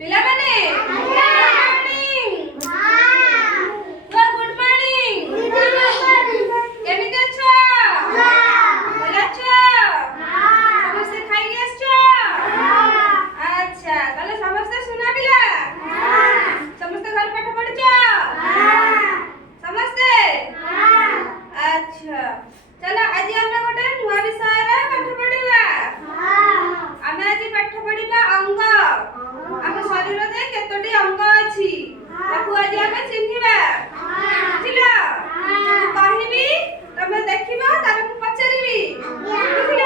ପିଲାମାନେ କେମିତି ଅଛ? ଭଲ ଅଛ? ସମସ୍ତେ ଖାଇକି ଆସିଛ? ଆଚ୍ଛା, ତାହେଲେ ସମସ୍ତେ ସୁନା ପିଲା? ସମସ୍ତେ ଘରେ ପାଠ ପଢିଛ? ସମସ୍ତେ? ଆଚ୍ଛା, ଚାଲ ଆଜି ଆମେ ଗୋଟେ ନୂଆ ବିଷୟରେ ପାଠ ପଢିବା। ଆମେ ଆଜି ପାଠ ପଢିବା ଅଙ୍ଗ। ଆମ ଶରୀରରେ କେତୋଟି ଅଙ୍ଗ ଅଛି ତାକୁ ଆଜି ଆମେ ଚିହ୍ନିବା। ବୁଝିଲ? ମୁଁ କହିବି, ତମେ ଦେଖିବ, ତାପରେ ମୁଁ ପଚାରିବି। ବୁଝିଲ?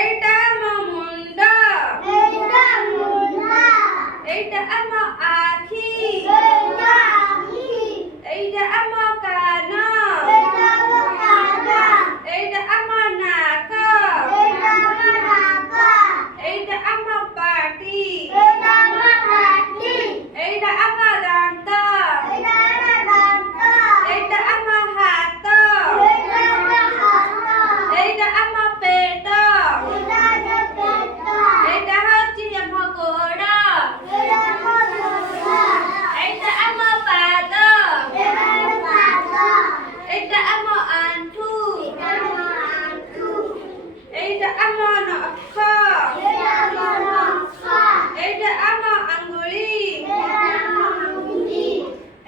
ଏଇଟା ଆମ ମୁଣ୍ଡ, ଏଇଟା ଆମ ଆଖି, ଏଇଟା ଆମ କାନ, ଏଇଟା ଆମ ନାକ, ଏଇଟା ଆମ ପାଟି, ଏଇଟା ଆମ ଦାନ୍ତ, ଏଇଟା ଆମ ହାତ, ଏଇଟା ଆମ ପେଟ, ଏଇଟା ହଉଛି ଆମ ଗୋଡ଼, ଏଇଟା ଆମ ପାଦ, ଏଇଟା ଆମ ଆଣ୍ଠୁ, ଏଇଟା ଆମ ନଖ, ଏଇଟା ଆମ ଆଙ୍ଗୁଳି,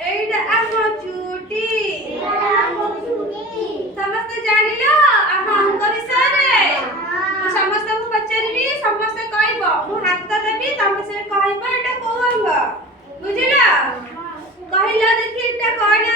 ଏଇଟା ଆମ ଚୁଟି। ସମସ୍ତେ ଜାଣିଲ ଆମ ଅଙ୍ଗ ବିଷୟରେ? ମୁଁ ସମସ୍ତଙ୍କୁ ପଚାରିବି, ସମସ୍ତେ କହିବ। ମୁଁ ହାତ ଦେବି, ତମେ ସେ କହିବ ଏଇଟା କୋଉ ଅଙ୍ଗ। ବୁଝିଲ? କହିଲ ଦେଖି, ଏଇଟା କଣ?